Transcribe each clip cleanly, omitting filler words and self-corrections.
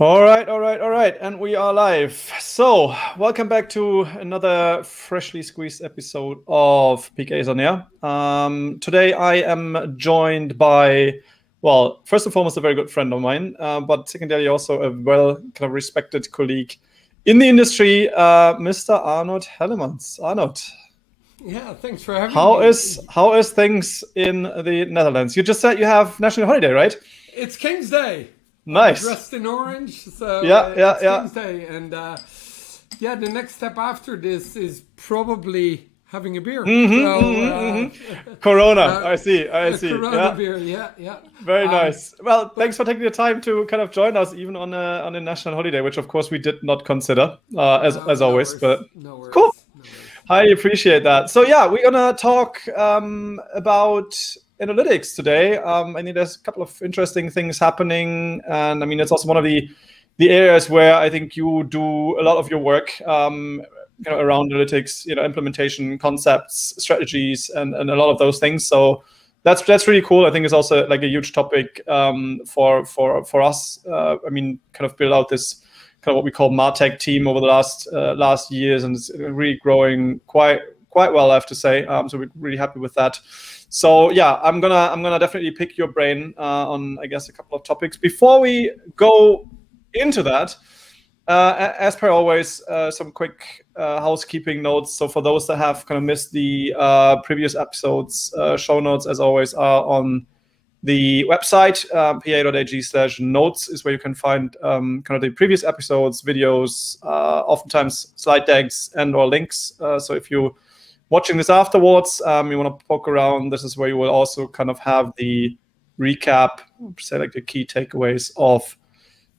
All right, all right, all right. And we are live. So, welcome back to another freshly squeezed episode of PK's on Air. Today, I am joined by, well, first and foremost, a very good friend of mine, but secondarily, also a well kind of respected colleague in the industry, Mr. Arnout Hellemans. Arnout. Yeah, thanks for having How me. is things in the Netherlands? You just said you have national holiday, right? It's King's Day. I'm Nice. dressed in orange, so Yeah, yeah, it's yeah. King's Day, and the next step after this is probably having a beer. Corona. I see. A see. Corona Yeah. beer. Yeah. Very nice. Well, thanks for taking the time to kind of join us, even on a national holiday, which of course we did not consider, as No always. worries, But no worries, cool. no worries. I appreciate that. So yeah, we're gonna talk about analytics today. I mean, there's a couple of interesting things happening, and I mean, it's also one of the areas where I think you do a lot of your work, around analytics, implementation concepts, strategies, and a lot of those things. So that's really cool. I think it's also like a huge topic for us. I mean, kind of build out this kind of what we call MarTech team over the last years, and it's really growing quite well, I have to say. So we're really happy with that. So yeah, I'm gonna definitely pick your brain on, I guess, a couple of topics. Before we go into that, as per always, some quick housekeeping notes. So for those that have kind of missed the previous episodes, show notes, as always, are on the website. pa.ag/notes is where you can find kind of the previous episodes, videos, oftentimes slide decks and or links. So if you're watching this afterwards, you want to poke around, this is where you will also kind of have the recap, say like the key takeaways of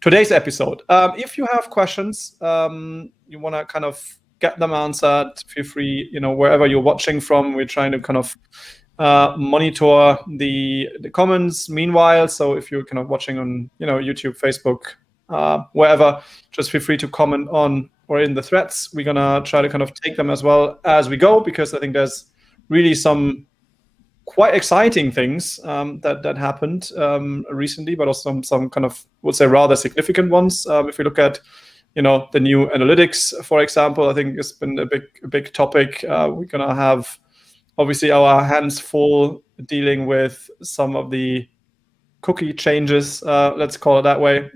today's episode. If you have questions, you want to kind of get them answered, feel free, wherever you're watching from. We're trying to kind of monitor the comments meanwhile. So if you're kind of watching on YouTube, Facebook, wherever, just feel free to comment on or in the threads. We're gonna try to kind of take them as well as we go, because I think there's really some quite exciting things that happened recently, but also some kind of, would say, rather significant ones. If we look at the new analytics, for example, I think it's been a big topic. We're gonna have obviously our hands full dealing with some of the cookie changes, let's call it that way,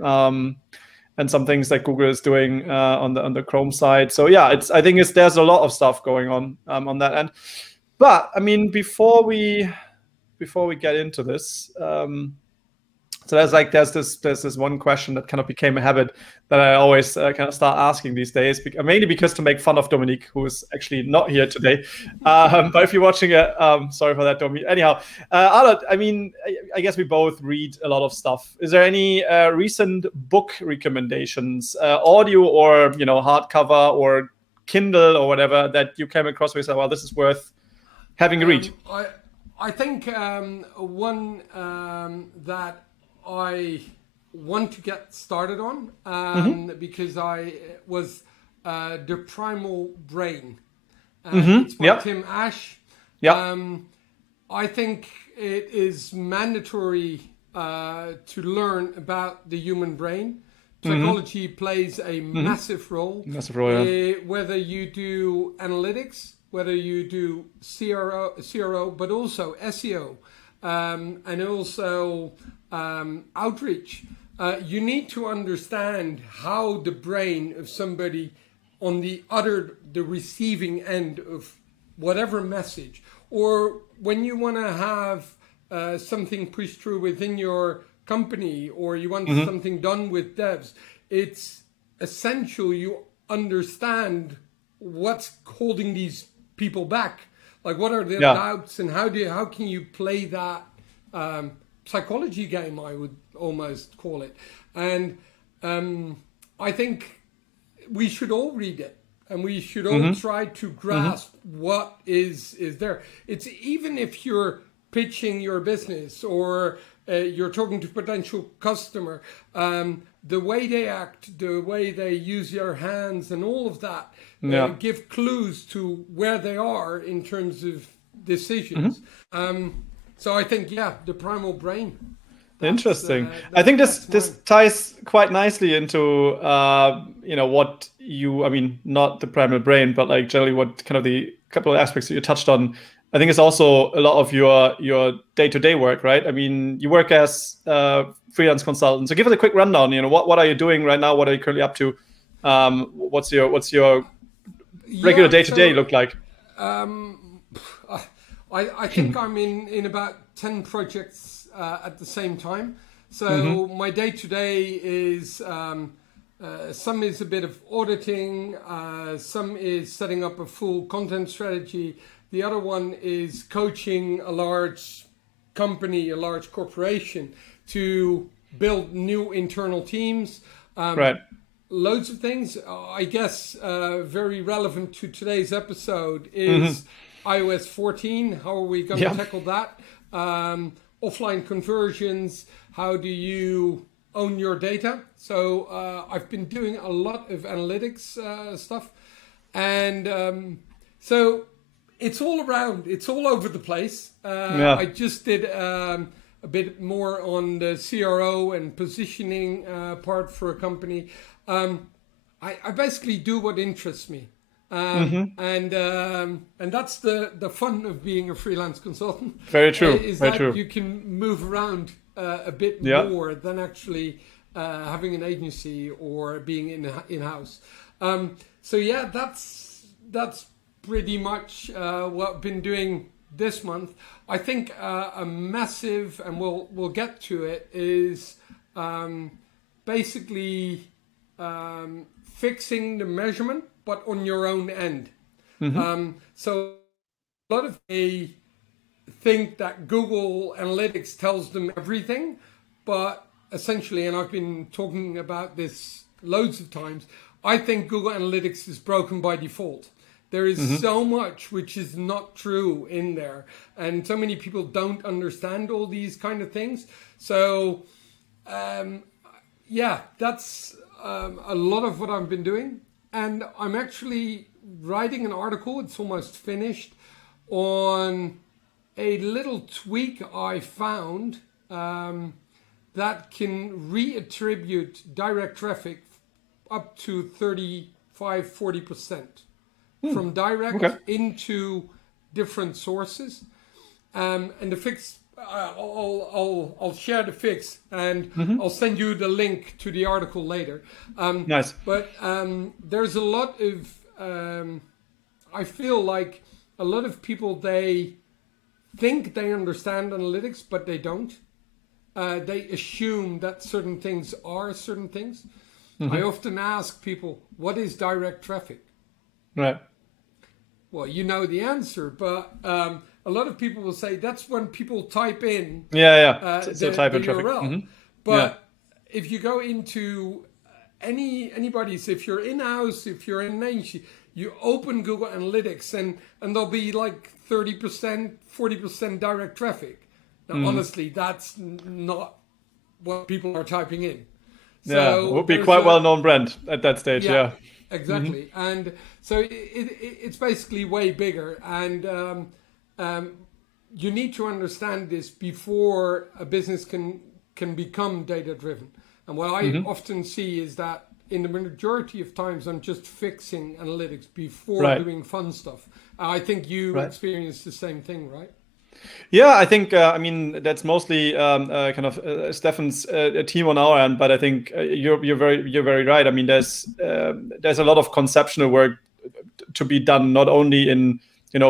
and some things that Google is doing on the Chrome side. So yeah, I think there's a lot of stuff going on that end. But I mean, before we get into this, so there's this one question that kind of became a habit that I always kind of start asking these days, mainly because to make fun of Dominique, who is actually not here today. But if you're watching it, sorry for that, Dominique. Anyhow, Arnout, I mean, I guess we both read a lot of stuff. Is there any recent book recommendations, audio or hardcover or Kindle or whatever, that you came across where you said, well, this is worth having a read? I think one that I want to get started on because I was The Primal Brain. It's by Tim Ash. I think it is mandatory to learn about the human brain. Psychology plays a massive role. Whether you do analytics, whether you do CRO, but also SEO, and also outreach. You need to understand how the brain of somebody on the receiving end of whatever message, or when you want to have something pushed through within your company, or you want something done with devs, it's essential you understand what's holding these people back. Like, what are their doubts, and how can you play that psychology game, I would almost call it. And I think we should all read it, and we should all try to grasp what is there. It's even if you're pitching your business or you're talking to potential customer, the way they act, the way they use their hands and all of that give clues to where they are in terms of decisions. So I think, The Primal Brain. Interesting. I think this ties quite nicely into what I mean, not the primal brain, but like generally what kind of the couple of aspects that you touched on. I think it's also a lot of your day-to-day work, right? I mean, you work as a freelance consultant. So give us a quick rundown. What are you doing right now? What are you currently up to? What's your regular day-to-day look like? I think I'm in about 10 projects at the same time. So my day-to-day is some is a bit of auditing, some is setting up a full content strategy. The other one is coaching a large company, a large corporation to build new internal teams. Right. Loads of things. I guess very relevant to today's episode is iOS 14. How are we going to tackle that? Offline conversions. How do you own your data? So I've been doing a lot of analytics stuff. And so it's all around. It's all over the place. I just did a bit more on the CRO and positioning part for a company. I basically do what interests me. And that's the fun of being a freelance consultant. Very true. Is Very that true. you can move around a bit more than actually having an agency or being in-house. So yeah, that's pretty much what I've been doing this month. I think a massive, and we'll get to it, is basically fixing the measurement, but on your own end. So a lot of they think that Google Analytics tells them everything, but essentially, and I've been talking about this loads of times, I think Google Analytics is broken by default. There is so much which is not true in there, and so many people don't understand all these kind of things. So that's a lot of what I've been doing. And I'm actually writing an article, it's almost finished, on a little tweak I found that can reattribute direct traffic up to 35-40% from direct into different sources. And the fix, I'll share the fix, and I'll send you the link to the article later. Nice. But there's a lot of, I feel like a lot of people, they think they understand analytics, but they don't. They assume that certain things are certain things. I often ask people, what is direct traffic? Right. Well, you know the answer, but a lot of people will say that's when people type in so type in traffic. URL. But if you go into anybody's, if you're in-house, if you're in an agency, you open Google Analytics and there'll be like 30%, 40% direct traffic. Now, honestly, that's not what people are typing in. So it would be quite well-known brand at that stage. Yeah. Exactly. And so it's basically way bigger. And you need to understand this before a business can become data-driven. And what I often see is that in the majority of times, I'm just fixing analytics before doing fun stuff. I think you experience the same thing, right? Yeah, I think, I mean, that's mostly kind of Stefan's team on our end, but I think you're very right. I mean, there's a lot of conceptual work to be done, not only in,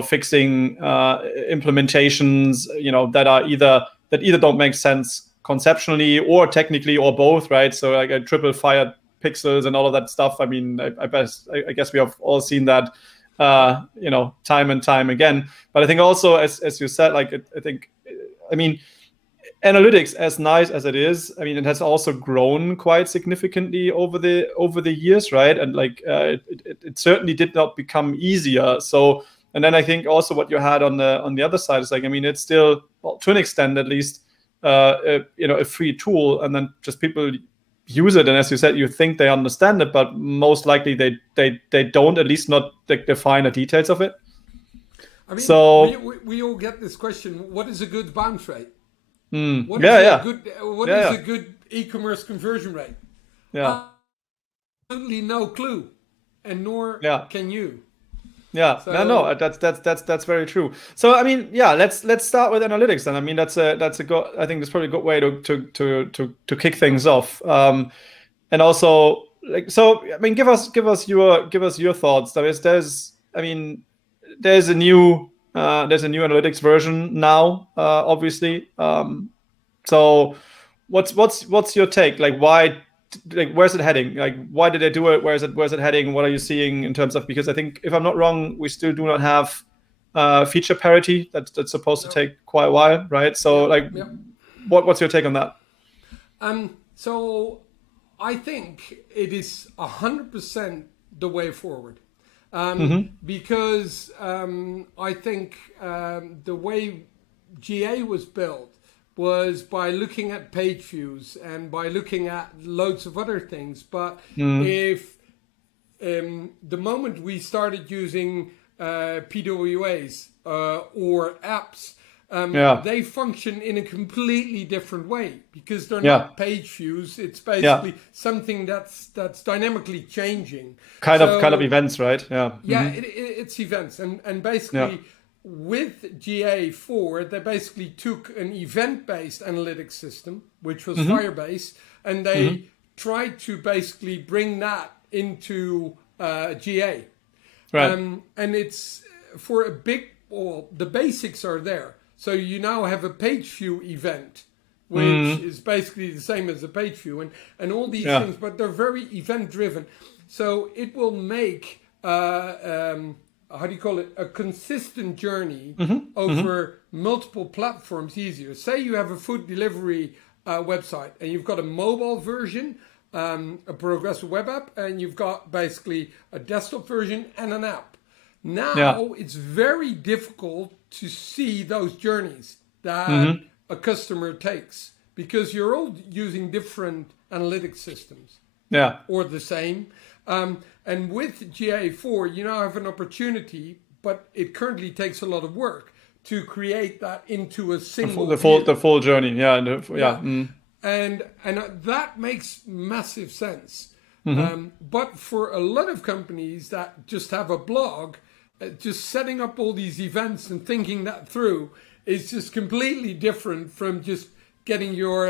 fixing implementations, that either don't make sense conceptually or technically or both, right? So like a triple fired pixels and all of that stuff. I mean, I guess we have all seen that, time and time again. But I think also, as you said, like I mean, analytics, as nice as it is, I mean, it has also grown quite significantly over the years, right? And like it certainly did not become easier. So, and then I think also what you had on the other side is like, I mean, it's still, well, to an extent at least, a free tool, and then just people use it, and as you said, you think they understand it, but most likely they don't, at least not the finer details of it. I mean, so we all get this question: what is a good bounce rate? What Yeah, is a yeah, good what yeah, is yeah, a good e-commerce conversion rate? yeah, Absolutely no clue, and nor yeah. can you. Yeah, no, So that's very true. So I mean, yeah, let's start with analytics then. I mean, that's a good. I think that's probably a good way to kick things off. And also, like, so I mean, give us your thoughts. I mean, there's a new analytics version now, obviously. So what's your take? Like, why? Like, where's it heading? Like, why did they do it? Where's it heading? What are you seeing in terms of? Because I think, if I'm not wrong, we still do not have feature parity. That's supposed to no, take quite a while, right? So, yeah, like, yeah. what's your take on that? So I think it is 100% the way forward. Because I think the way GA was built was by looking at page views and by looking at loads of other things. But if the moment we started using PWAs or apps, Yeah, they function in a completely different way because they're yeah, not page views. It's yeah. basically something that's dynamically changing. Kind of So events, right? Yeah. yeah, it's events, and Yeah. basically with GA4, they basically took an event-based analytics system, which was Firebase, and they tried to basically bring that into GA. Right. And it's for a big, well, the basics are there. So you now have a page view event, which is basically the same as a page view, and all these Yeah. things, but they're very event driven. So it will make, how do you call it, a consistent journey over multiple platforms easier. Say you have a food delivery website and you've got a mobile version, a progressive web app, and you've got basically a desktop version and an app. Now Yeah. it's very difficult to see those journeys that a customer takes because you're all using different analytics systems Yeah. or the same. And with GA4, you now have an opportunity, but it currently takes a lot of work to create that into a single view. The full journey. Yeah. Yeah. And that makes massive sense. But for a lot of companies that just have a blog, just setting up all these events and thinking that through is just completely different from just getting your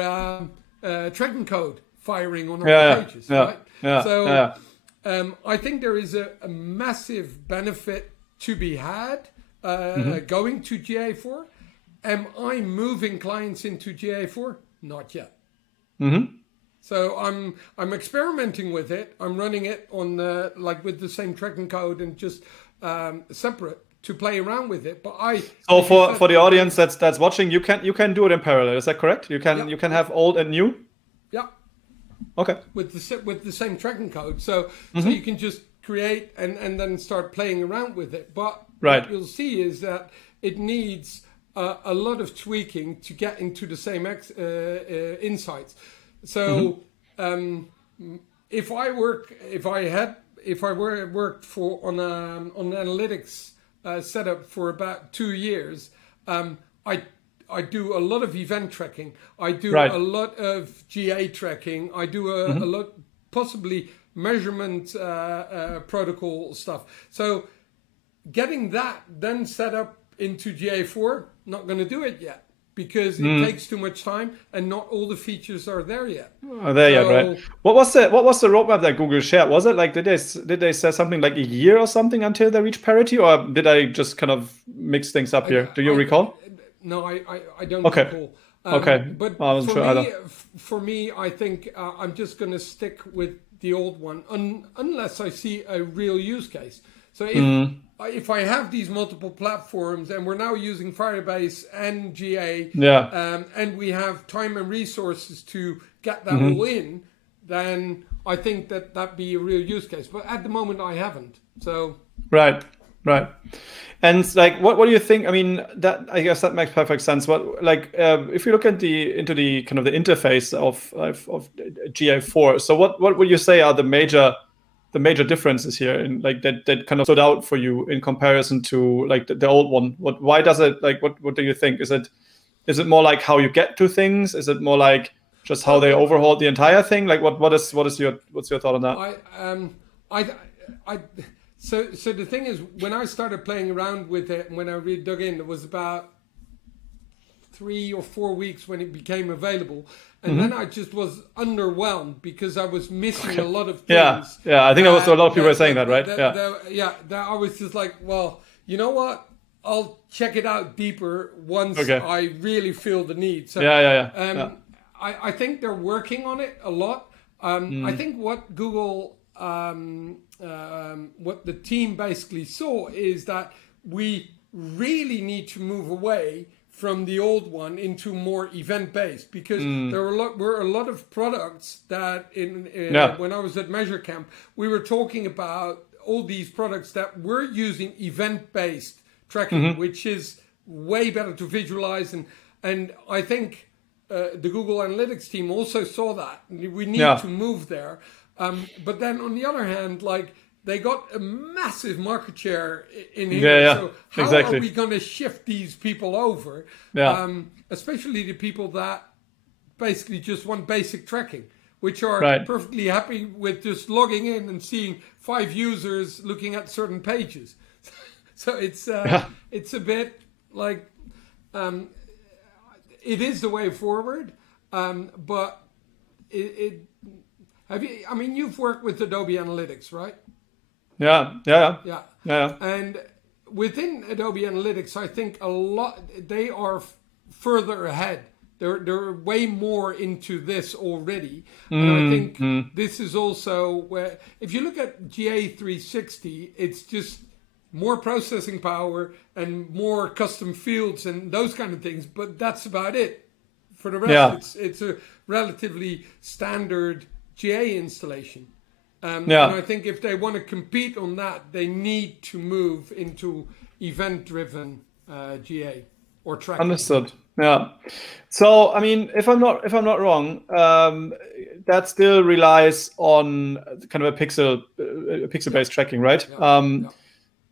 tracking code firing on all the pages, right? Yeah. So Yeah. I think there is a massive benefit to be had going to GA4. Am I moving clients into GA4? Not yet. So I'm experimenting with it. I'm running it on like with the same tracking code and just separate to play around with it. But So for the audience that's watching, you can do it in parallel. Is that correct? You can have old and new. Yeah. Okay. With the same tracking code, so you can just create and then start playing around with it. But what you'll see is that it needs a lot of tweaking to get into the same insights. So if I worked for on analytics setup for about 2 years, I do a lot of event tracking. I do a lot of GA tracking. I do a lot, possibly measurement protocol stuff. So getting that then set up into GA4, not going to do it yet because it takes too much time and not all the features are there yet. Right? What was the roadmap that Google shared? Was it like did they say something like a year or something until they reach parity, or did I just kind of mix things up here? Do you recall? No, I don't recall. But for me, I think I'm just going to stick with the old one unless I see a real use case. So if I have these multiple platforms and we're now using Firebase and GA, and we have time and resources to get that all in, then I think that'd be a real use case. But at the moment, I haven't. So right. And like, what do you think? I mean, I guess that makes perfect sense. What if you look at into the kind of the interface of GA4, so what would you say are the major differences here, and like that kind of stood out for you in comparison to like the old one? Why does it, like, what do you think? Is it Is it more like how you get to things? Is it more like just how they overhauled the entire thing? Like what's your thought on that? So the thing is, when I started playing around with it, when I really dug in, it was about 3 or 4 weeks when it became available, and then I just was underwhelmed because I was missing a lot of things. Yeah. I think a lot of people were saying that, right? That I was just like, well, you know what? I'll check it out deeper once I really feel the need. So, I think they're working on it a lot. I think what Google, what the team basically saw is that we really need to move away from the old one into more event-based, because there were a lot of products that when I was at Measure Camp, we were talking about all these products that were using event-based tracking, which is way better to visualize, and I think the Google Analytics team also saw that we need to move there. But then on the other hand, like, they got a massive market share in here. So how are we going to shift these people over? Especially the people that basically just want basic tracking, which are perfectly happy with just logging in and seeing 5 users looking at certain pages. So it's a bit like, it is the way forward, but you've worked with Adobe Analytics, right? Yeah. And within Adobe Analytics, I think they are further ahead. They're way more into this already. And I think this is also where, if you look at GA 360, it's just more processing power and more custom fields and those kind of things, but that's about it. For the rest, it's a relatively standard GA installation. And I think if they want to compete on that, they need to move into event-driven GA or tracking. Understood. Yeah. So, I mean, if I'm not wrong, that still relies on kind of a pixel-based tracking, right?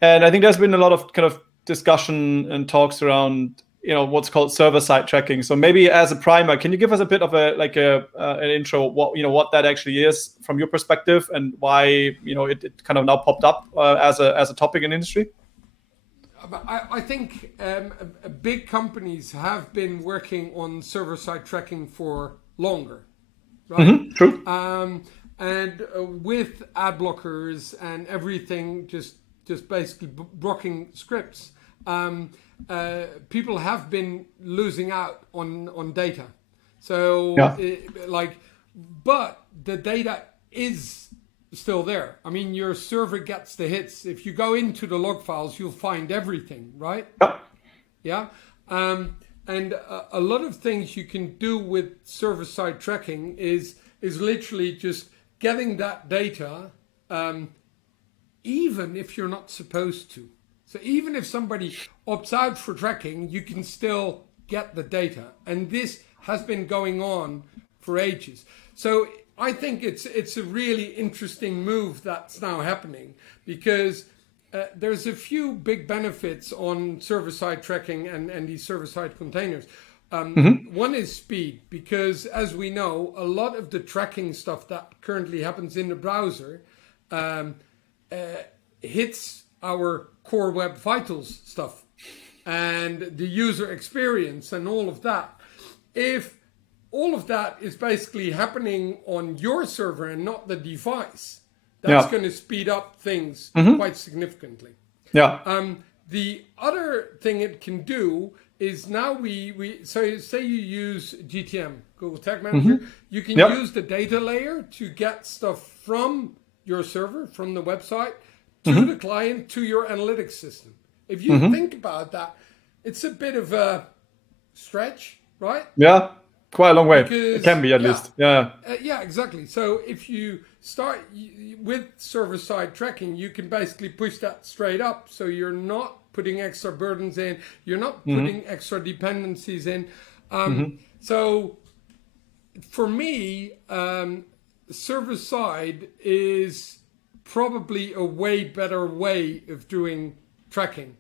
And I think there's been a lot of kind of discussion and talks around, what's called server-side tracking. So maybe as a primer, can you give us a bit of an intro, what that actually is from your perspective, and why it kind of now popped up as a topic in industry? I think big companies have been working on server-side tracking for longer, right? True. And with ad blockers and everything, just basically blocking scripts, people have been losing out on data. So, but the data is still there. I mean, your server gets the hits. If you go into the log files, you'll find everything, right? Yeah. And a lot of things you can do with server-side tracking is literally just getting that data, even if you're not supposed to. So even if somebody opts out for tracking, you can still get the data. And this has been going on for ages. So I think it's a really interesting move that's now happening, because there's a few big benefits on server-side tracking and these server-side containers. One is speed, because as we know, a lot of the tracking stuff that currently happens in the browser hits our core web vitals stuff and the user experience and all of that. If all of that is basically happening on your server and not the device, that's going to speed up things quite significantly. The other thing it can do is now so say you use GTM, Google Tag Manager, you can use the data layer to get stuff from your server, from the website, to the client, to your analytics system. If you think about that, it's a bit of a stretch, right? Yeah, quite a long way. It can be, at least. Yeah, exactly. So if you start with server-side tracking, you can basically push that straight up. So you're not putting extra burdens in. You're not putting extra dependencies in. So for me, server-side is probably a way better way of doing tracking.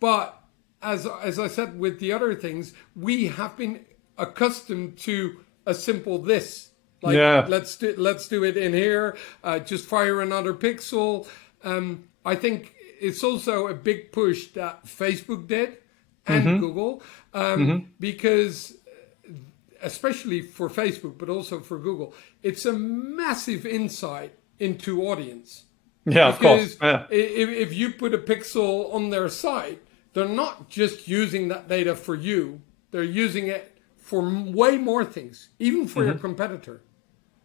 But as I said with the other things, we have been accustomed to a simple this. Like, let's do it in here. Just fire another pixel. I think it's also a big push that Facebook did and Google, because especially for Facebook, but also for Google, it's a massive insight into audience. Yeah, of course. If you put a pixel on their site, they're not just using that data for you. They're using it for way more things, even for your competitor.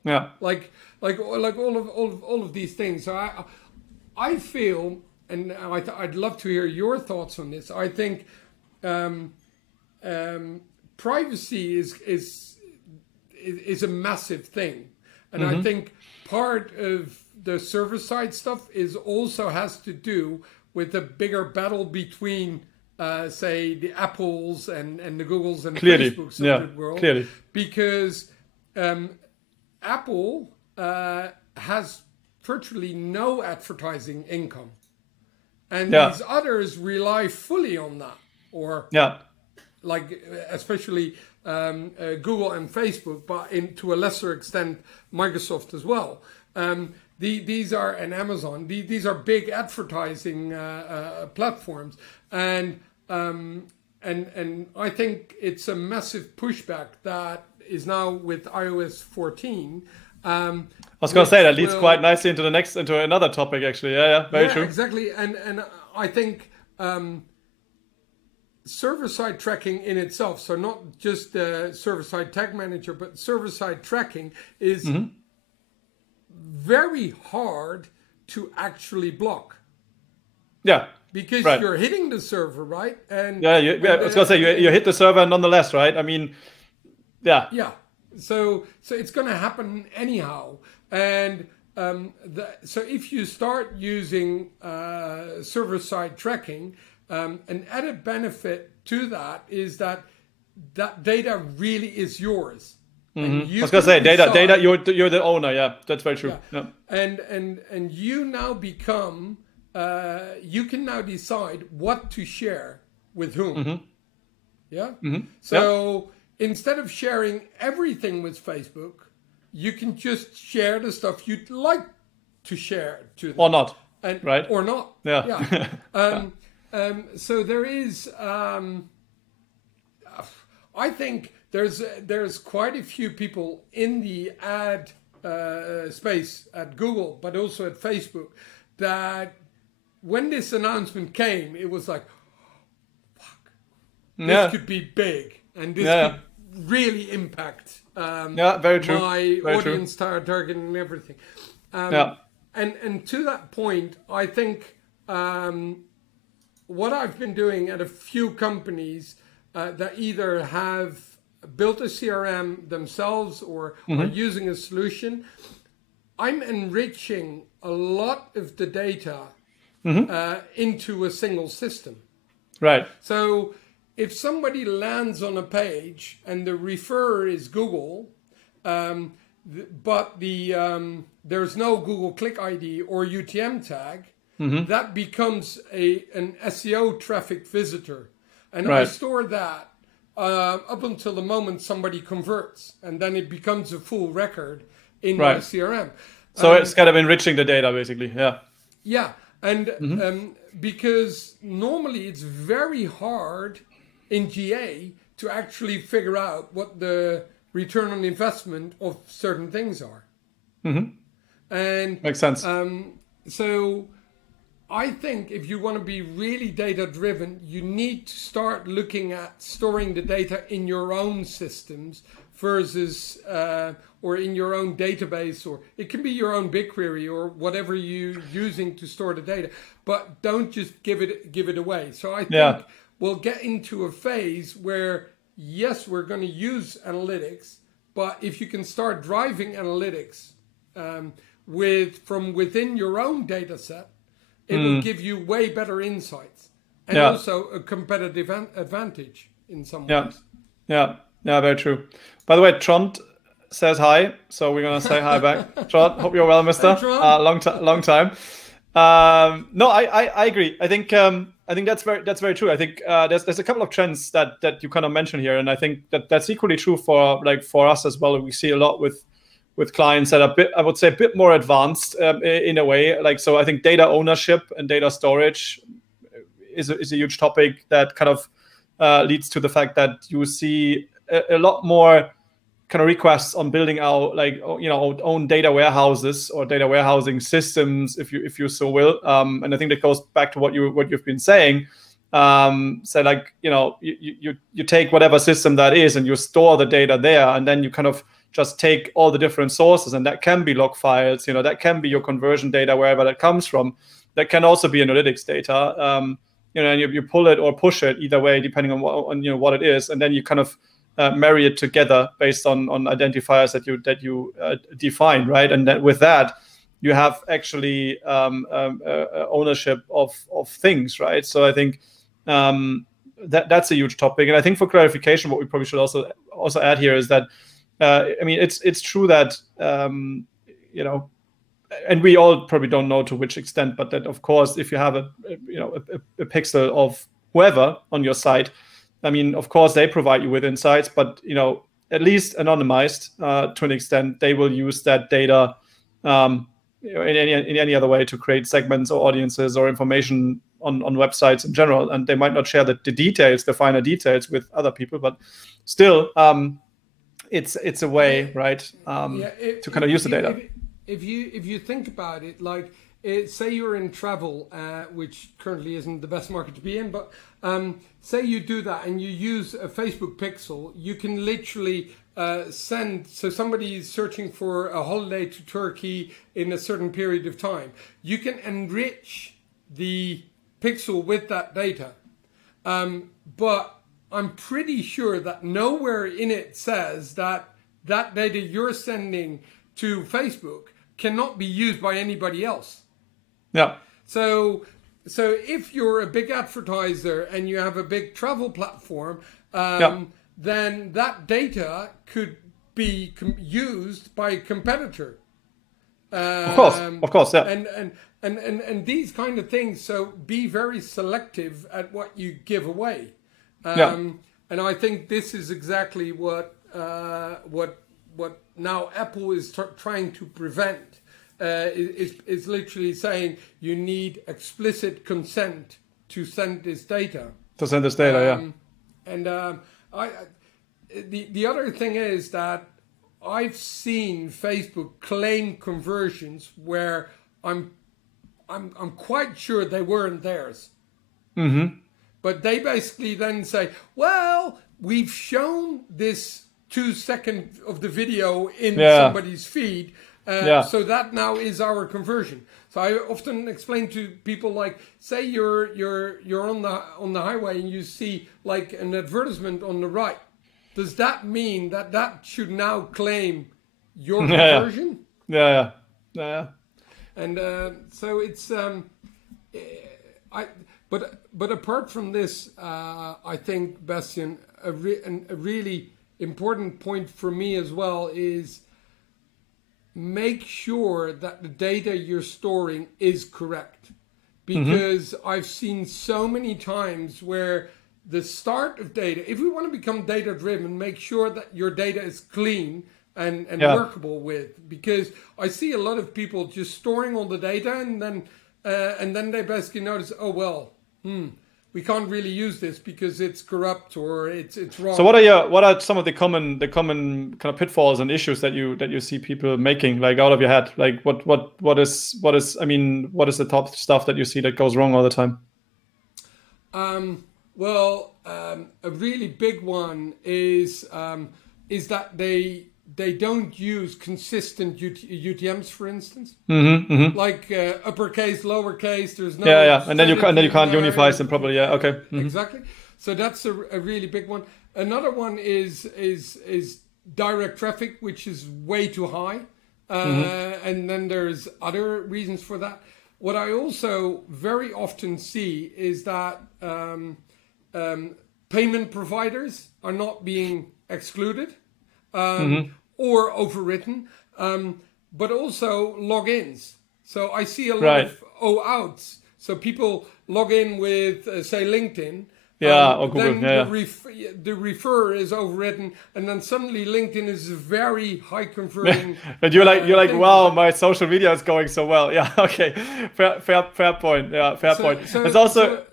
Yeah. Like all of these things. So I feel, and I'd love to hear your thoughts on this. I think privacy is a massive thing, and I think part of the server side stuff also has to do with a bigger battle between, say, the Apples and the Googles and Facebooks of the world. Clearly. Because Apple has virtually no advertising income. And these others rely fully on that. Or like especially Google and Facebook, but to a lesser extent Microsoft as well. These are, and Amazon, these are big advertising platforms, and I think it's a massive pushback that is now with iOS 14. I was going to say that leads quite nicely into another topic, actually. Very true. Exactly, and I think server-side tracking in itself, so not just the server-side tag manager, but server-side tracking is very hard to actually block. Yeah. Because you're hitting the server, right? And I was going to say you hit the server nonetheless, right? I mean, Yeah. So it's going to happen anyhow, and so if you start using server-side tracking, an added benefit to that is that data really is yours. I was going to say data. You're the owner. Yeah, that's very true. Yeah. And you now become. You can now decide what to share with whom. So instead of sharing everything with Facebook, you can just share the stuff you'd like to share to them. Or not. Right? Or not. Yeah. So there is. I think there's quite a few people in the ad space at Google, but also at Facebook, that when this announcement came, it was like, fuck, this could be big, and this could really impact very true. My audience target and everything. And to that point, I think what I've been doing at a few companies that either have built a CRM themselves or are using a solution, I'm enriching a lot of the data into a single system. Right. So if somebody lands on a page and the referrer is Google, but there's no Google Click ID or UTM tag, that becomes an SEO traffic visitor. And I store that up until the moment somebody converts, and then it becomes a full record in my CRM. So it's kind of enriching the data, basically. Yeah, and because normally it's very hard in GA to actually figure out what the return on investment of certain things are. And makes sense. So I think if you want to be really data driven, you need to start looking at storing the data in your own systems versus or in your own database, or it can be your own BigQuery or whatever you're using to store the data, but don't just give it away. So I think we'll get into a phase where yes, we're going to use analytics, but if you can start driving analytics from within your own data set, it will give you way better insights and also a competitive advantage in some ways. Yeah, very true. By the way, Trond says hi, so we're gonna say hi back. Trond, hope you're well, mister. Hey, long time. No, I agree. I think I think that's very true. I think there's a couple of trends that you kind of mentioned here, and I think that's equally true for us as well. We see a lot with clients that are I would say a bit more advanced in a way. Like, so I think data ownership and data storage is a huge topic that kind of leads to the fact that you see a lot more kind of requests on building out, like, own data warehouses or data warehousing systems, if you so will. And I think that goes back to what you've been saying. So like, you take whatever system that is and you store the data there, and then you kind of just take all the different sources, and that can be log files, that can be your conversion data, wherever that comes from. That can also be analytics data. And you pull it or push it either way, depending on what it is, and then you kind of marry it together based on identifiers that you define, right? And that with that, you have actually ownership of things, right? So I think that's a huge topic. And I think for clarification, what we probably should also add here is that it's true that and we all probably don't know to which extent, but that of course, if you have a pixel of whoever on your site, of course they provide you with insights, but at least anonymized to an extent, they will use that data in any other way to create segments or audiences or information on websites in general, and they might not share the details, the finer details with other people, but still, it's a way, right, to kind of use the data. If you think about it, like say you're in travel, which currently isn't the best market to be in, but say you do that and you use a Facebook pixel, you can literally send, so somebody is searching for a holiday to Turkey in a certain period of time, you can enrich the pixel with that data, but I'm pretty sure that nowhere in it says that data you're sending to Facebook cannot be used by anybody else. Yeah. So if you're a big advertiser and you have a big travel platform, then that data could be used by a competitor. Of course, yeah. And these kind of things. So be very selective at what you give away. And I think this is exactly what now Apple is trying to prevent. Is literally saying you need explicit consent to send this data. To send this data, And the other thing is that I've seen Facebook claim conversions where I'm quite sure they weren't theirs. Mm-hmm. But they basically then say, well, we've shown this 2 seconds of the video in somebody's feed. So that now is our conversion. So I often explain to people, like, say you're on the highway and you see like an advertisement on the right. Does that mean that should now claim your conversion? Yeah. And so it's but apart from this, I think, Bastian, a really important point for me as well is make sure that the data you're storing is correct. Because I've seen so many times where the start of data, if we want to become data driven, make sure that your data is clean and workable with. Because I see a lot of people just storing all the data and then they basically notice, oh well, we can't really use this because it's corrupt or it's wrong. So what are some of the common kind of pitfalls and issues that you see people making, like, out of your head? Like what is the top stuff that you see that goes wrong all the time? A really big one is that they don't use consistent UTMs, for instance. Like uppercase, lowercase. There's no and then you can't unify them properly. Exactly. So that's a really big one. Another one is direct traffic, which is way too high, and then there's other reasons for that. What I also very often see is that payment providers are not being excluded. Or overwritten, but also logins. So I see a lot of OAuths. So people log in with, say, LinkedIn. Or Google. Then the refer is overwritten, and then suddenly LinkedIn is a very high converting. And you're like, wow, my social media is going so well. Yeah, okay, fair point. Yeah, fair point. There's also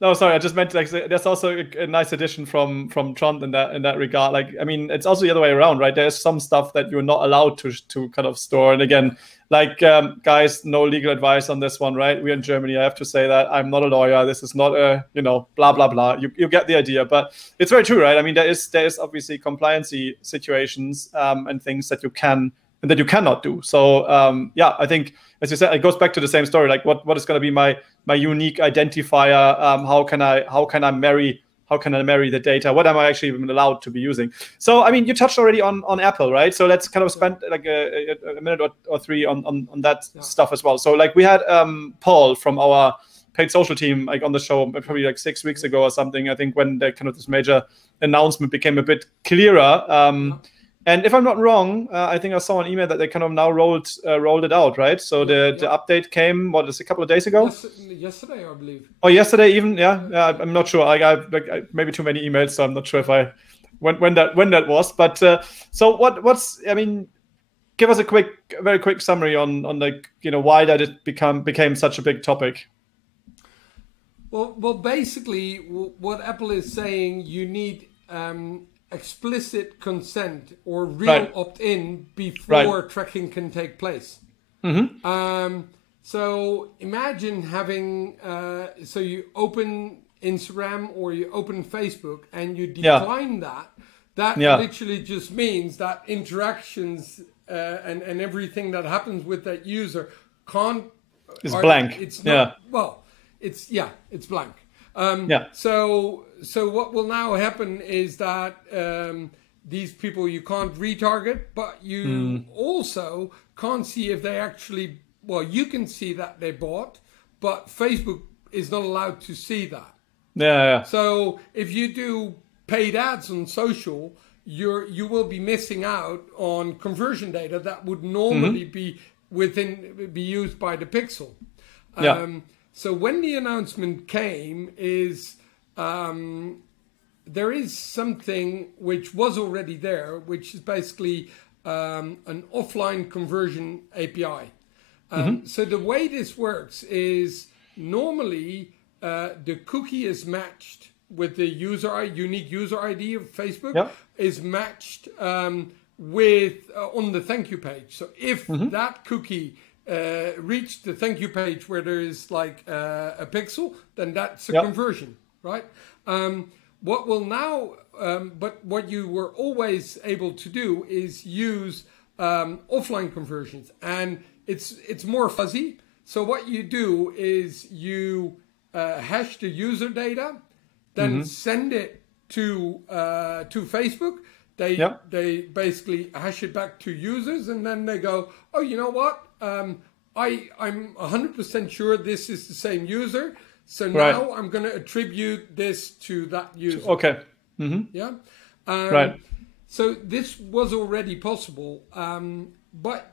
No, sorry, I just meant like there's also a nice addition from Trond in that regard. Like, I mean, it's also the other way around, right? There's some stuff that you're not allowed to kind of store. And again, like guys, no legal advice on this one, right? We're in Germany. I have to say that I'm not a lawyer. This is not a blah blah blah. You get the idea, but it's very true, right? I mean, there is obviously compliancy situations and things that you can and that you cannot do. So I think, as you said, it goes back to the same story. Like, what is going to be my unique identifier? How can I marry the data? What am I actually even allowed to be using? So, I mean, you touched already on Apple, right? So let's kind of spend like a minute or three on that stuff as well. So, like, we had Paul from our paid social team like on the show probably like 6 weeks ago or something. I think when the kind of this major announcement became a bit clearer. And if I'm not wrong, I think I saw an email that they kind of now rolled it out, right? So the update came, a couple of days ago? Yesterday, I believe. Oh, yesterday even? Yeah. I'm not sure. I maybe too many emails, so I'm not sure if when that was. But so what's? I mean, give us a very quick summary on like why that it became such a big topic. Well, basically, what Apple is saying, you need explicit consent or real opt-in before tracking can take place. So imagine having, so you open Instagram or you open Facebook and you decline that. That literally just means that interactions and everything that happens with that user is blank. It's not, well, it's blank. So what will now happen is that these people you can't retarget, but you also can't see if they actually, you can see that they bought, but Facebook is not allowed to see that. So if you do paid ads on social, you will be missing out on conversion data that would normally be used by the pixel. So when the announcement came is there is something which was already there, which is basically an offline conversion API. So the way this works is normally the cookie is matched with the unique user ID of Facebook is matched with on the thank you page. So if that cookie reached the thank you page where there is like a pixel, then that's a conversion, right? What will now, but what you were always able to do is use offline conversions, and it's more fuzzy. So what you do is you hash the user data, then send it to Facebook. They basically hash it back to users, and then they go, oh, you know what? I'm 100% sure this is the same user. So now I'm going to attribute this to that user. Okay. So this was already possible, but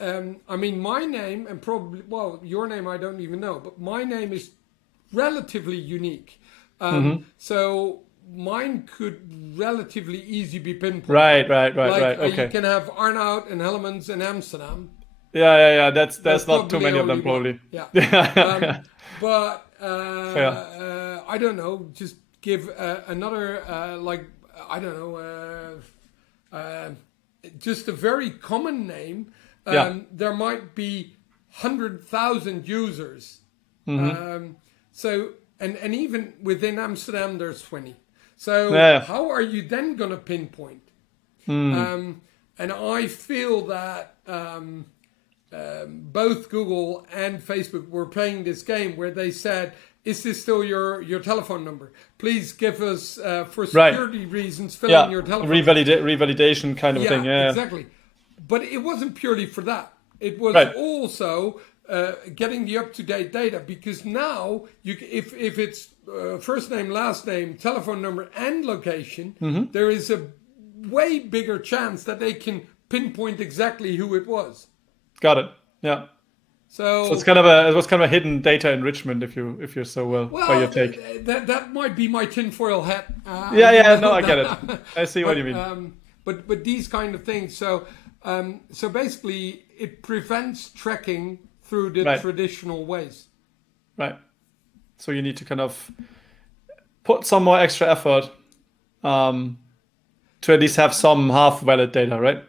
I mean, my name and probably, your name I don't even know, but my name is relatively unique. So mine could relatively easily be pinpointed. Right. Okay. You can have Arnout and Hellemans in Amsterdam. Yeah. That's not too many of them, probably. But I don't know. Just give another just a very common name. There might be 100,000 users. So and even within Amsterdam, there's 20. So how are you then going to pinpoint? And I feel that both Google and Facebook were playing this game where they said, is this still your telephone number? Please give us, for security reasons, fill in your telephone number. Revalidation kind of thing. Yeah, exactly. But it wasn't purely for that. It was also getting the up-to-date data, because now if it's first name, last name, telephone number, and location, there is a way bigger chance that they can pinpoint exactly who it was. Got it. Yeah. So it's kind of a hidden data enrichment if you're so well by your take. That might be my tinfoil hat. No, I get it. I see what you mean. But these kind of things. So basically, it prevents tracking through the traditional ways. Right. So you need to kind of put some more extra effort to at least have some half valid data, right?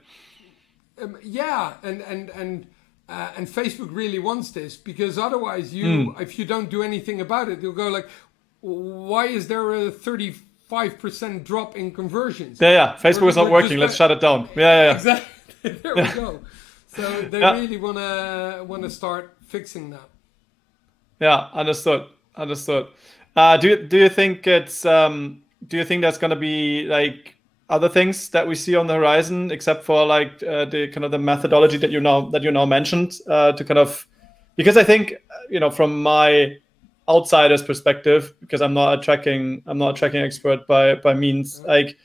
And Facebook really wants this, because otherwise if you don't do anything about it, you'll go like, why is there a 35% drop in conversions? Yeah. Facebook is not working. Let's shut it down. Yeah. Exactly. There we go. So they really wanna start fixing that. Yeah, understood. Do you think it's do you think there's gonna be like other things that we see on the horizon, except for like the kind of the methodology that you now mentioned, to kind of, because I think from my outsider's perspective, because I'm not a tracking expert by means, like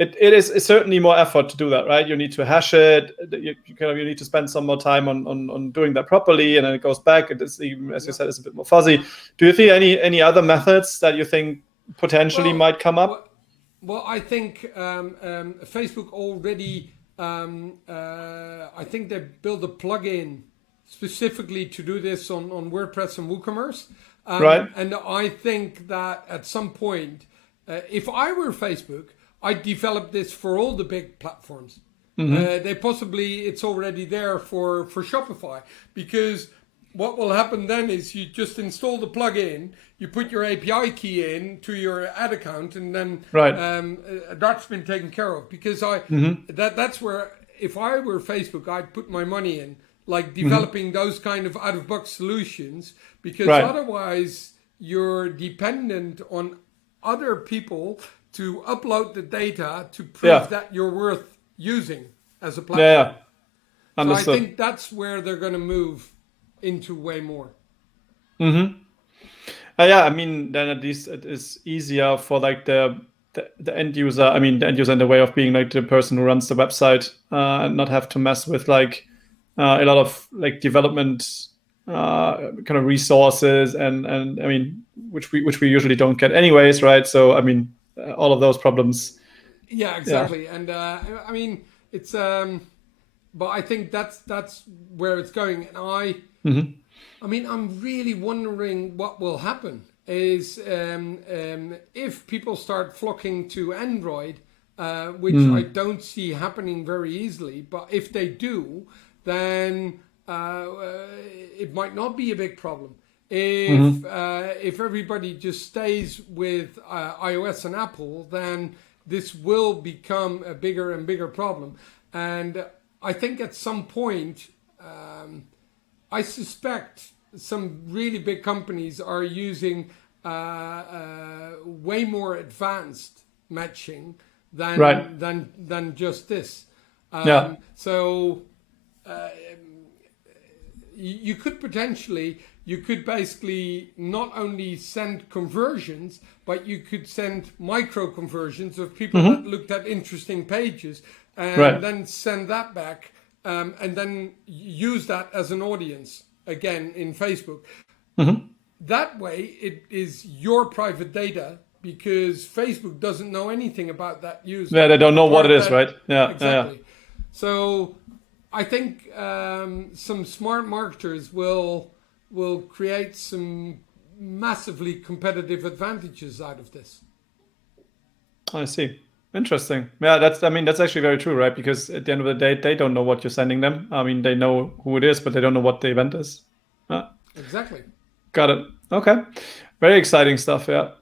it is certainly more effort to do that, right? You need to hash it. You need to spend some more time on doing that properly, and then it goes back. It is even, as you said, it's a bit more fuzzy. Do you see any other methods that you think potentially might come up? Well, I think Facebook already, I think they built a plugin specifically to do this on WordPress and WooCommerce. Right. And I think that at some point, if I were Facebook, I'd develop this for all the big platforms. It's already there for Shopify, because what will happen then is you just install the plugin, you put your API key in to your ad account, and then that's been taken care of. Because that's where, if I were Facebook, I'd put my money in, like developing those kind of out-of-box solutions, because otherwise you're dependent on other people to upload the data to prove that you're worth using as a platform. Understood. So I think that's where they're going to move into way more. I mean, then at least it is easier for like the end user. I mean, the end user in the way of being like the person who runs the website, and not have to mess with like a lot of like development kind of resources, and I mean, which we usually don't get anyways, right? So I mean, all of those problems. Yeah, exactly. And I mean, it's but I think that's where it's going. And I mean, I'm really wondering what will happen is if people start flocking to Android, which I don't see happening very easily. But if they do, then it might not be a big problem. If everybody just stays with iOS and Apple, then this will become a bigger and bigger problem. And I think at some point, I suspect some really big companies are using way more advanced matching than just this. So you could basically not only send conversions, but you could send micro conversions of people that looked at interesting pages, and then send that back, and then use that as an audience again in Facebook. That way it is your private data, because Facebook doesn't know anything about that user. Yeah, they don't know what it is, right? Yeah, exactly. So I think some smart marketers will create some massively competitive advantages out of this. I see. Interesting. Yeah, that's actually very true, right? Because at the end of the day, they don't know what you're sending them. I mean, they know who it is, but they don't know what the event is. Exactly. Got it. Okay. Very exciting stuff. Yeah.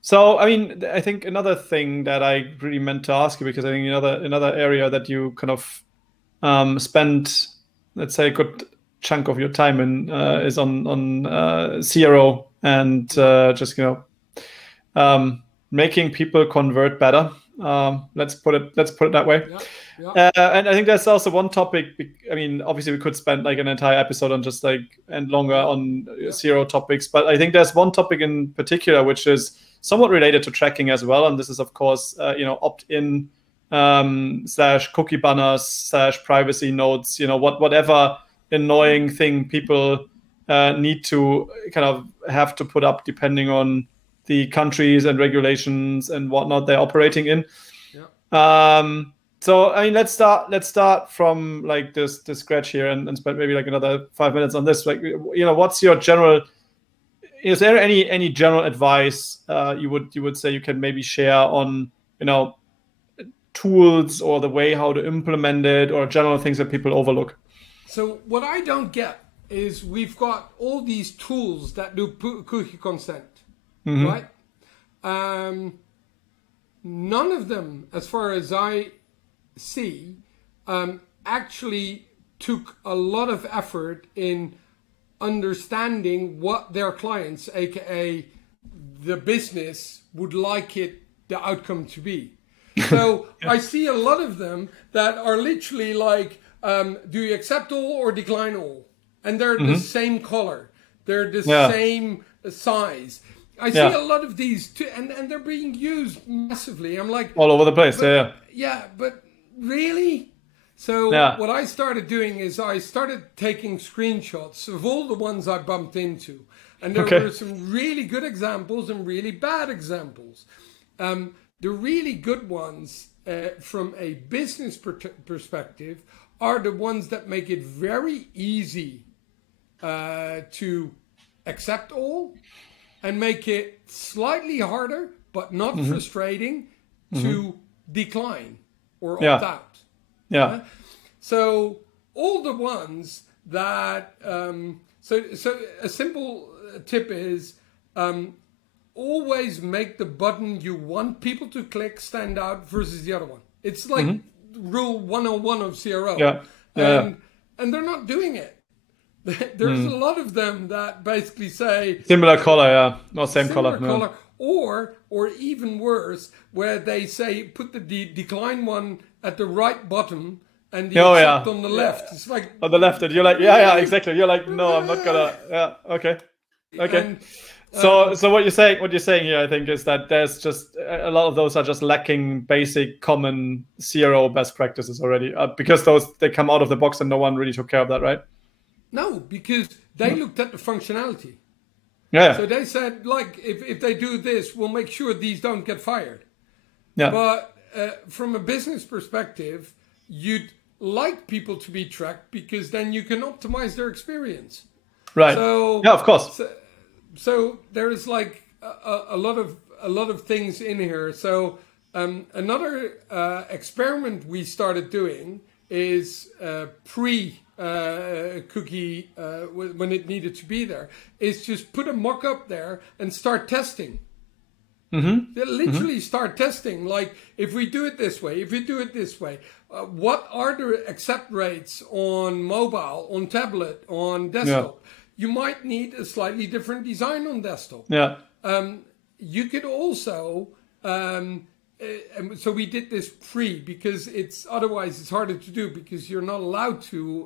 So, I mean, I think another thing that I really meant to ask you, because I think another area that you kind of spend, let's say, a good chunk of your time in is on CRO and just making people convert better. Let's put it that way. And I think that's also one topic. I mean, obviously we could spend like an entire episode on just and longer on CRO topics, but I think there's one topic in particular which is somewhat related to tracking as well, and this is of course opt-in / cookie banners / privacy notes. Whatever annoying thing people need to kind of have to put up depending on the countries and regulations and whatnot they're operating in. So I mean, let's start from like the scratch here and spend maybe like another 5 minutes on this. Like, what's your general? Is there any general advice you would say you can maybe share on tools or the way how to implement it or general things that people overlook? So what I don't get is we've got all these tools that do cookie consent, right? None of them, as far as I see, actually took a lot of effort in understanding what their clients, aka the business, would like the outcome to be. So I see a lot of them that are literally like, do you accept all or decline all? And they're the same color, they're the same size. I see a lot of these too, and they're being used massively. I'm like, all over the place. But really? So what I started doing is I started taking screenshots of all the ones I bumped into. And there were some really good examples and really bad examples. The really good ones from a business perspective are the ones that make it very easy to accept all and make it slightly harder, but not frustrating, to decline or opt out. So all the ones that, so a simple tip is always make the button you want people to click stand out versus the other one. It's like rule 101 of CRO. And they're not doing it. There's a lot of them that basically say similar color, not same color. Or even worse, where they say put the decline one at the right bottom and the accept on the left. It's like on the left, and you're like, exactly. You're like, no, I'm not gonna. Okay. And, so what you're saying here, I think, is that there's just a lot of those are just lacking basic common CRO best practices already, because they come out of the box and no one really took care of that, right? No, because they looked at the functionality. So they said, like, if they do this, we'll make sure these don't get fired. But from a business perspective, you'd like people to be tracked because then you can optimize their experience. Right. So of course. So there is like a lot of things in here. So another experiment we started doing is cookie when it needed to be there, is just put a mock-up there and start testing. Literally start testing, like if we do it this way, what are the accept rates on mobile, on tablet, on desktop? You might need a slightly different design on desktop. You could also so we did this because otherwise it's harder to do because you're not allowed to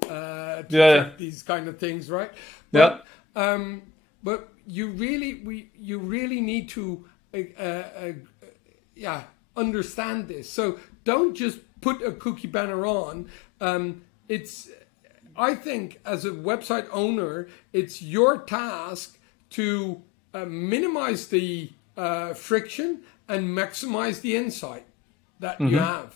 check these kind of things, right? But you really need to understand this. So don't just put a cookie banner on. I think as a website owner, it's your task to minimize the friction and maximize the insight that you have.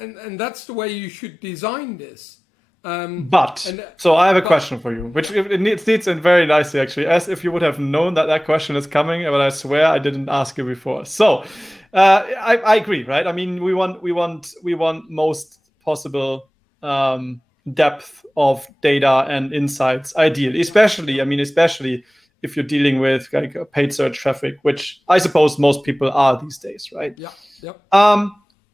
And that's the way you should design this. So I have a question for you, which it leads in very nicely, actually, as if you would have known that question is coming, but I swear I didn't ask you before. So I agree, right? I mean, we want most possible depth of data and insights, ideally, especially if you're dealing with like paid search traffic, which I suppose most people are these days, right?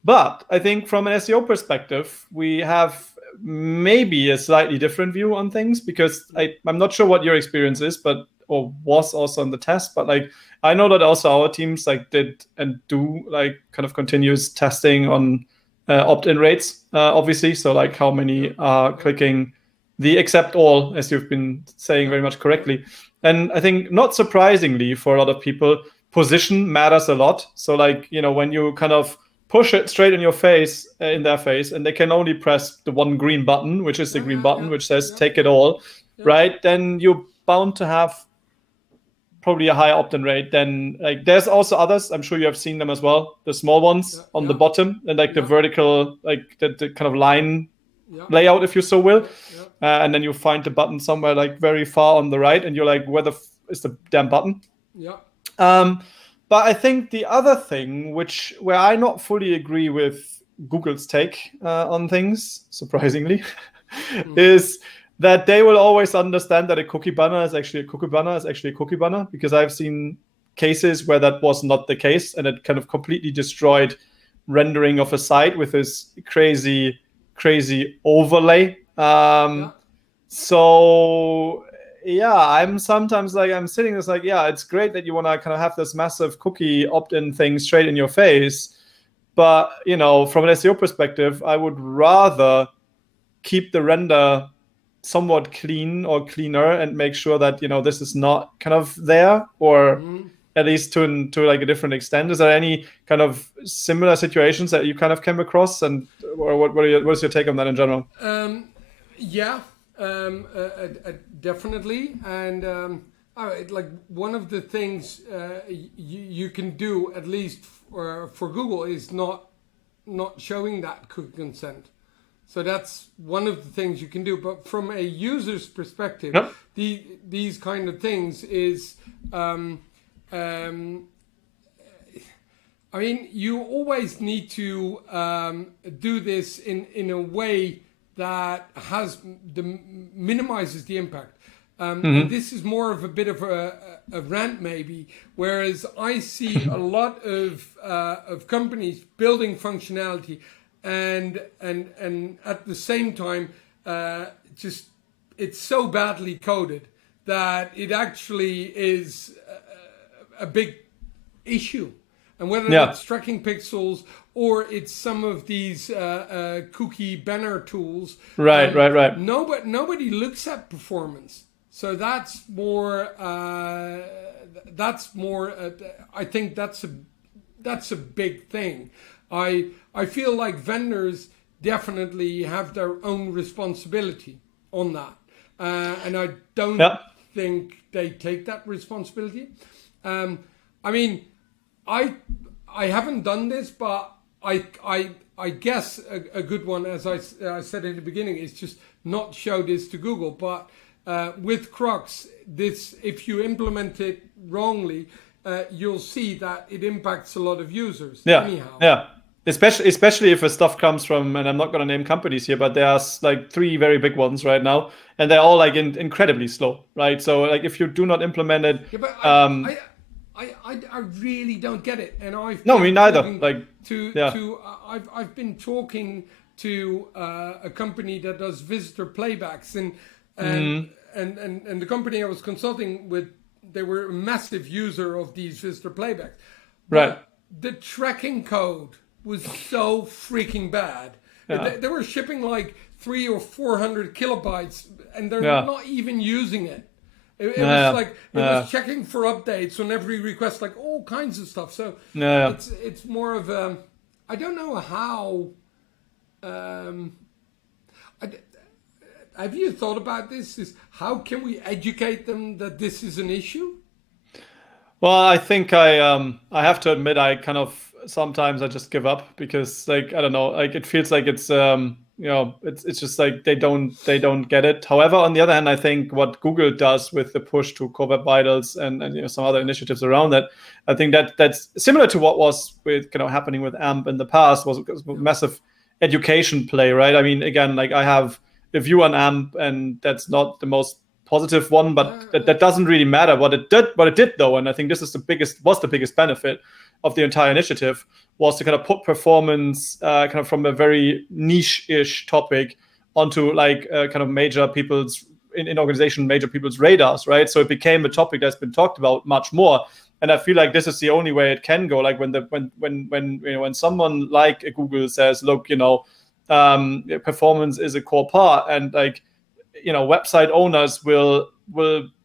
But I think from an SEO perspective, we have maybe a slightly different view on things, because I'm not sure what your experience is, or was also on the test, but like I know that also our teams like did and do like kind of continuous testing on opt-in rates, obviously. So like how many are clicking the accept all, as you've been saying very much correctly. And I think not surprisingly for a lot of people, position matters a lot. So like, when you kind of push it straight in your face, in their face, and they can only press the one green button, which is the green button, which says take it all, right? Then you're bound to have probably a higher opt-in rate. Then like there's also others, I'm sure you have seen them as well, the small ones on the bottom, and like the vertical, like the kind of line layout, if you so will. And then you find the button somewhere like very far on the right, and you're like, where the is the damn button? But I think the other thing, where I not fully agree with Google's take on things, surprisingly, is that they will always understand that a cookie banner is actually a cookie banner is actually a cookie banner, because I've seen cases where that was not the case, and it kind of completely destroyed rendering of a site with this crazy overlay. So yeah, I'm sometimes like, I'm sitting there like, yeah, it's great that you want to kind of have this massive cookie opt-in thing straight in your face, but you know, from an SEO perspective, I would rather keep the render somewhat clean or cleaner and make sure that, you know, this is not kind of there, or at least to like a different extent. Is there any kind of similar situations that you kind of came across, and or what is your take on that in general? Definitely. And like one of the things you can do, at least for Google, is not showing that cookie consent. So that's one of the things you can do. But from a user's perspective, these kind of things is, I mean, you always need to do this in a way that minimizes the impact. And this is more of a bit of a rant maybe, whereas I see a lot of companies building functionality and at the same time just it's so badly coded that it actually is a big issue. And whether it's tracking pixels or it's some of these cookie banner tools, right. Nobody looks at performance. So that's more. I think that's a big thing. I feel like vendors definitely have their own responsibility on that, and I don't think they take that responsibility. I mean, I haven't done this, but I guess a good one, as I said in the beginning, is just not show this to Google. But with Crocs, this, if you implement it wrongly, you'll see that it impacts a lot of users. Anyhow. Yeah. Especially if the stuff comes from, and I'm not going to name companies here, but there's like 3 very big ones right now, and they're all like incredibly slow, right? So like if you do not implement it, I really don't get it, and me neither. I've been talking to a company that does visitor playbacks, and the company I was consulting with, they were a massive user of these visitor playbacks. Right. The tracking code was so freaking bad. They were shipping like 300 or 400 kilobytes, and they're not even using it. It was like it was checking for updates on every request, like all kinds of stuff. So it's more of a, I don't know how. Have you thought about this? Is how can we educate them that this is an issue? Well, I think I have to admit, I kind of sometimes I just give up, because like, I don't know, like it feels like it's it's just like they don't get it. However, on the other hand, I think what Google does with the push to Core Web Vitals and some other initiatives around that, I think that's similar to what was with kind of happening with AMP in the past, was a massive education play, right? I mean, again, like I have a view on AMP, and that's not the most positive one, but that doesn't really matter. What it did though, and I think this is the biggest benefit of the entire initiative, was to kind of put performance kind of from a very niche-ish topic onto like kind of major people's radars, right? So it became a topic that's been talked about much more. And I feel like this is the only way it can go. Like when someone like a Google says, look, performance is a core part, and like, website owners will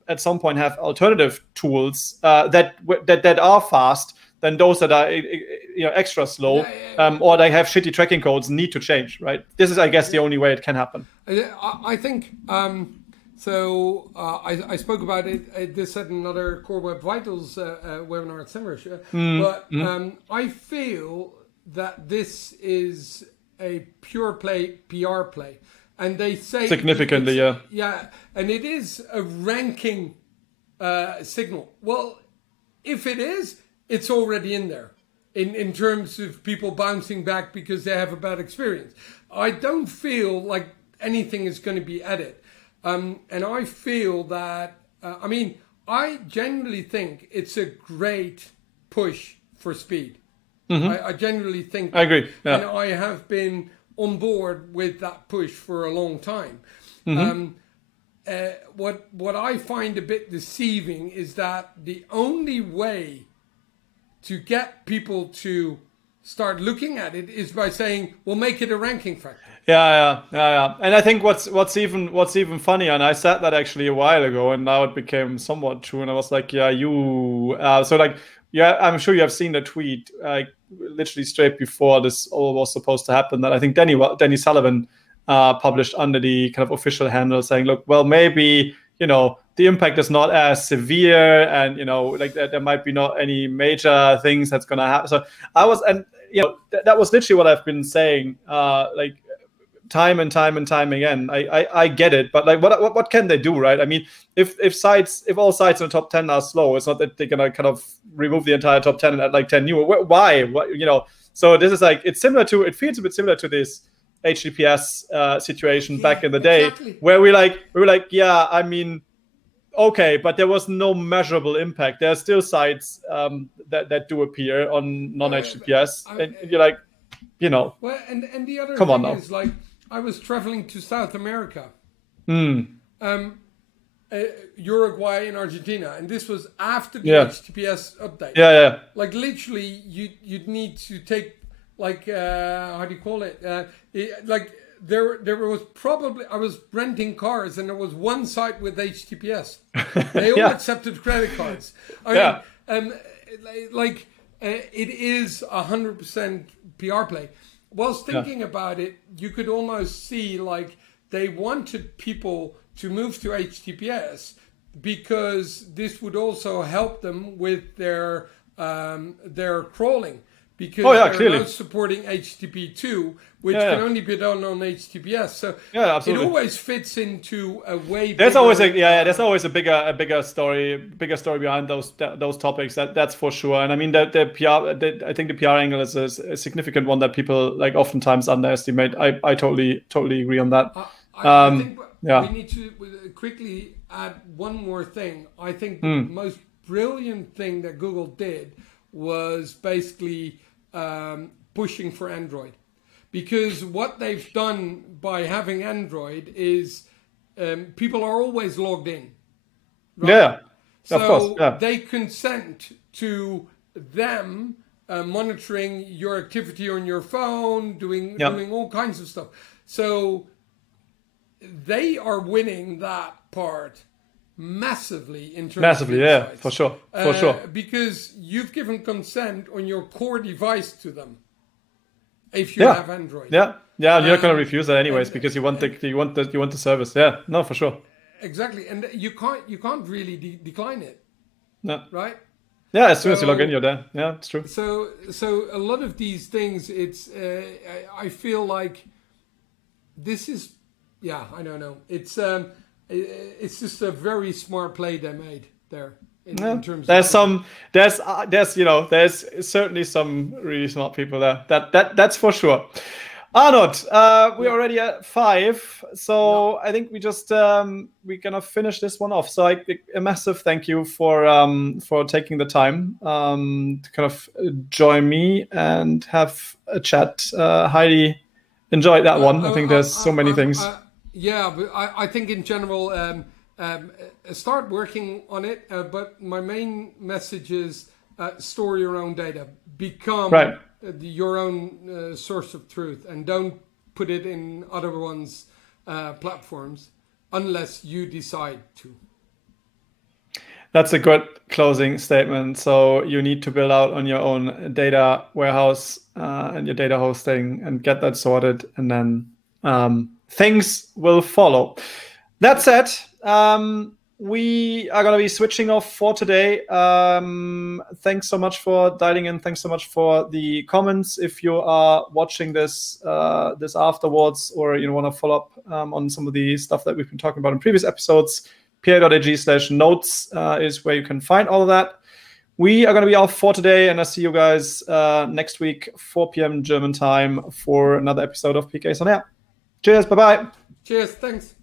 at some point have alternative tools that are fast, then those that are extra slow or they have shitty tracking codes need to change, right? This is, I guess, the only way it can happen. I think so. I spoke about this at another Core Web Vitals webinar at Semrush, but I feel that this is a pure play PR play, and they say significantly, and it is a ranking signal. Well, if it is, it's already in there in terms of people bouncing back because they have a bad experience. I don't feel like anything is going to be added. And I feel that, I genuinely think it's a great push for speed. I genuinely think I agree. Yeah. And I have been on board with that push for a long time. What I find a bit deceiving is that the only way to get people to start looking at it is by saying, "We'll make it a ranking factor." Yeah. And I think what's even funnier, and I said that actually a while ago, and now it became somewhat true. And I was like, I'm sure you have seen the tweet, literally straight before this all was supposed to happen, that I think Danny Sullivan published under the kind of official handle saying, look, well, maybe, the impact is not as severe, and, there might be not any major things that's going to happen. So that was literally what I've been saying, time and time again. I get it, but what can they do, right? I mean, if all sites in the top 10 are slow, it's not that they're gonna kind of remove the entire top 10 and add 10 new. Why? So this is it feels a bit similar to this HTTPS situation back in the day, exactly. where we were like, okay, but there was no measurable impact. There are still sites that do appear on non-HTTPS, and you're like, Well, and the other thing is, I was traveling to South America, Uruguay and Argentina, and this was after the HTTPS update. Yeah. Like literally, you'd need to take how do you call it? There was probably, I was renting cars and there was one site with HTTPS. They all accepted credit cards. It is 100% PR play. Whilst thinking about it, you could almost see they wanted people to move to HTTPS because this would also help them with their crawling. Because they're now supporting HTTP2, which can only be done on HTTPS. So it always fits into a way. There's always a bigger story behind those topics. That's for sure. And I mean the PR. I think the PR angle is a significant one that people oftentimes underestimate. I totally agree on that. I think we need to quickly add one more thing. I think the most brilliant thing that Google did was basically pushing for Android, because what they've done by having Android is people are always logged in, right? So of course, they consent to them monitoring your activity on your phone, doing all kinds of stuff. So they are winning that part massively in terms of insights. for sure because you've given consent on your core device to them if you have Android. You're not going to refuse that anyways, because you want the service. For sure, exactly. And you can't really decline it. No. Right. As soon as you log in, you're there. It's true. So a lot of these things, it's I feel like this is I don't know, it's just a very smart play they made there. In terms there's certainly some really smart people there. That's for sure. Arnout, we're already at 5, so I think we just we're gonna finish this one off. So a massive thank you for taking the time to kind of join me and have a chat. Highly enjoyed that one. I think there's so many things. But I think in general, start working on it. But my main message is store your own data. Become your own source of truth, and don't put it in other ones' platforms unless you decide to. That's a good closing statement. So you need to build out on your own data warehouse and your data hosting and get that sorted, and then things will follow. That said, we are going to be switching off for today. Thanks so much for dialing in. Thanks so much for the comments. If you are watching this this afterwards, or you want to follow up on some of the stuff that we've been talking about in previous episodes, pa.ag/notes is where you can find all of that. We are going to be off for today, and I'll see you guys next week, 4 p.m. German time, for another episode of PKs on Air. Cheers. Bye-bye. Cheers. Thanks.